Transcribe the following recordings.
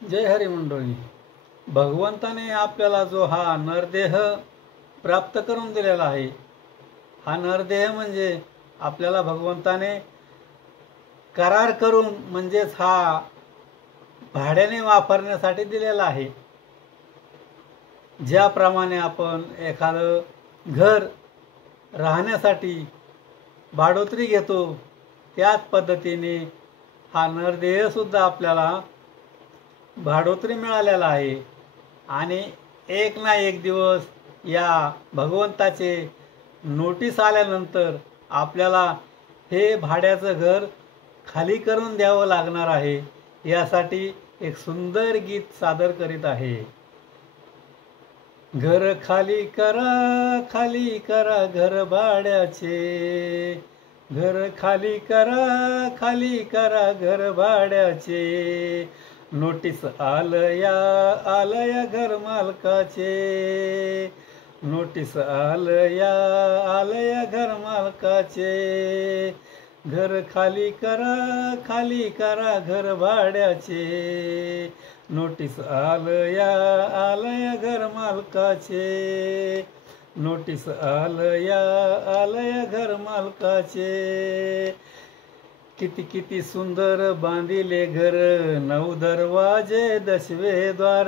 जय हरी मंडळी. भगवंताने आपल्याला जो हा नरदेह प्राप्त करून दिलेला आहे, हा नरदेह म्हणजे आपल्याला भगवंताने करार करून म्हणजेच हा भाड्याने वापरण्यासाठी दिलेला आहे. ज्याप्रमाणे आपण एखादं घर राहण्यासाठी भाडोत्री घेतो, त्याच पद्धतीने हा नरदेह सुद्धा आपल्याला भाडोत्री मिळालेला आहे. आणि एक ना एक दिवस या भगवंताचे नोटीस आल्यानंतर आपल्याला हे भाड्याचं घर खाली करून द्यावं लागणार आहे. यासाठी एक सुंदर गीत सादर करीत आहे. घर खाली करा घर भाड्याचे, घर खाली करा घर भाड्याचे, नोटीस आलया घर मालकाचे, नोटीस आलया घर मालकाचे, घर खाली करा घर भाड्याचे, नोटीस आलया घर मालकाचे, नोटीस आलया घर मालकाचे. किती किती सुंदर बांधिले घर, 9 दरवाजे 10वे द्वार,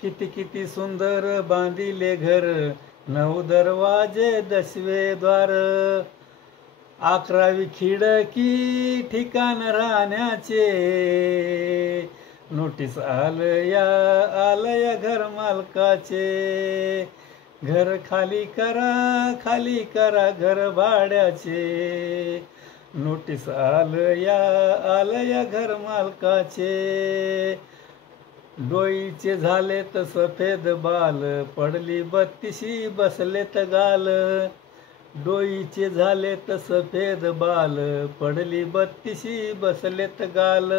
किती किती सुंदर बांधिले घर, 9 दरवाजे 10वे द्वार, 11वी खिडकी ठिकाण राहण्याचे, नोटीस आलया घर मालकाचे, घर खाली करा घर भाड्याचे, नोटीस आलया घर मालकाचे. डोईचे झालेत सफेद बाल, पडली 32 बसलेत गाल, डोईचे झालेत सफेद बाल, पडली 32 बसलेत गाल,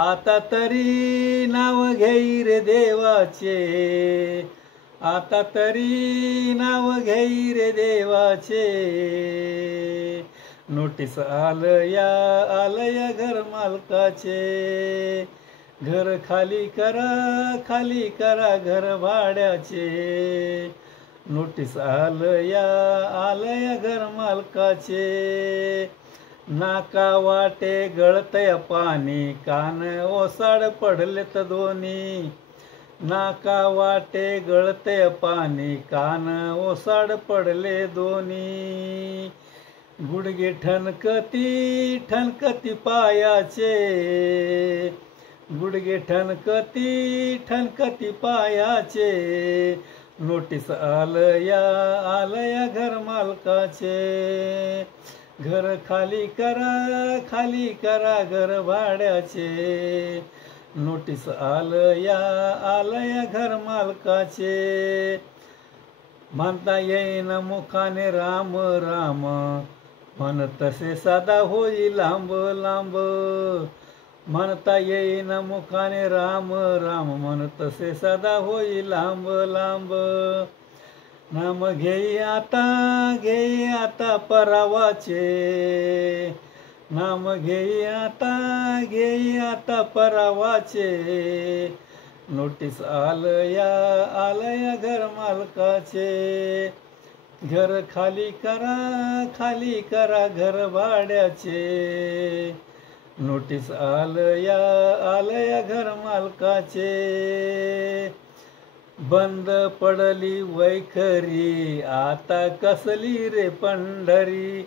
आता तरी नाव घेई रे देवाचे, आता तरी नाव घेई रे देवाचे, नोटीस आलया घर मालकाचे, घर खाली करा घर भाड्याचे, नोटीस आलया घर मालकाचे. नाका वाटे गळतय पाणी, कान ओसाड पडलेत दोन्ही, नाका वाटे गळतय पाणी, कान ओसाड पडले दोन्ही, गुडघे ठणकती पायाचे, गुडघे ठणकती पायाचे, नोटीस आलया घर मालकाचे, घर खाली करा घर भाड्याचे, नोटीस आलया घर मालकाचे. म्हणता येईन मुखाने राम राम, मन तसे सदा होई लांब लांब, म्हणता येईन मुखाने राम राम, मन तसे सदा होई लांब लांब, नाम घेई आता परावाचे, नाम घेई आता परावाचे, नोटीस आलया घर मालकाचे, घर खाली करा घर भाड्याचे, नोटीस आलया घर मालकाचे. बंद पडली वैखरी, आता कसली रे पंढरी,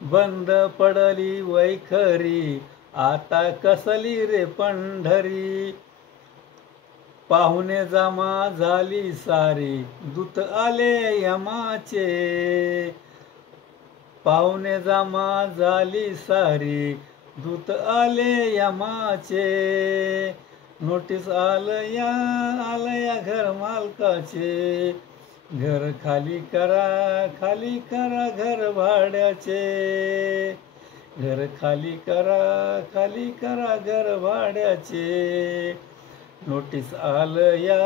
बंद पडली वैखरी, आता कसली रे पंढरी, पाहुणे जमा झाली सारी, दूत आले यमाचे, पाहुणे जमा झाली सारी, दूत आले यमाचे, नोटीस आलया घर मालकाचे, घर खाली करा घर भाड्याचे, घर खाली करा घर भाड्याचे, नोटीस आलया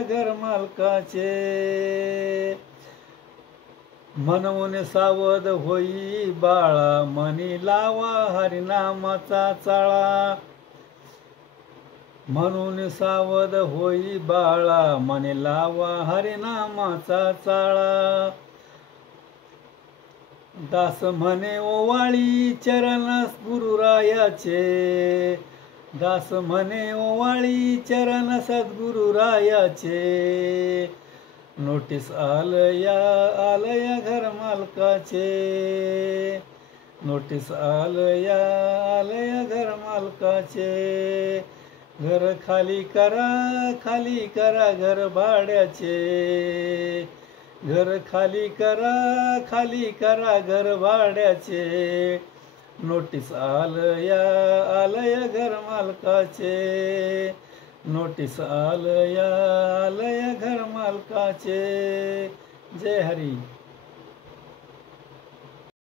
घर मालकाचे. म्हणून सावध होई बाळा, मनी लावा हरिनामाचा चाळा, म्हणून सावध होई बाळा, मने लावा हरिनामाचा चाळा. दास म्हणे ओवाळी चरण गुरुरायाचे, दास म्हणे ओवाळी चरण सद्गुरुरायाचे. नोटीस आलया आलया घर मालकाचे, नोटीस आलया आलया घर मालकाचे. घर खाली करा घर भाड्याचे, घर खाली करा घर भाड्याचे. नोटीस आलया घर मालकाचे, नोटीस आलया घर मालकाचे. जय हरी.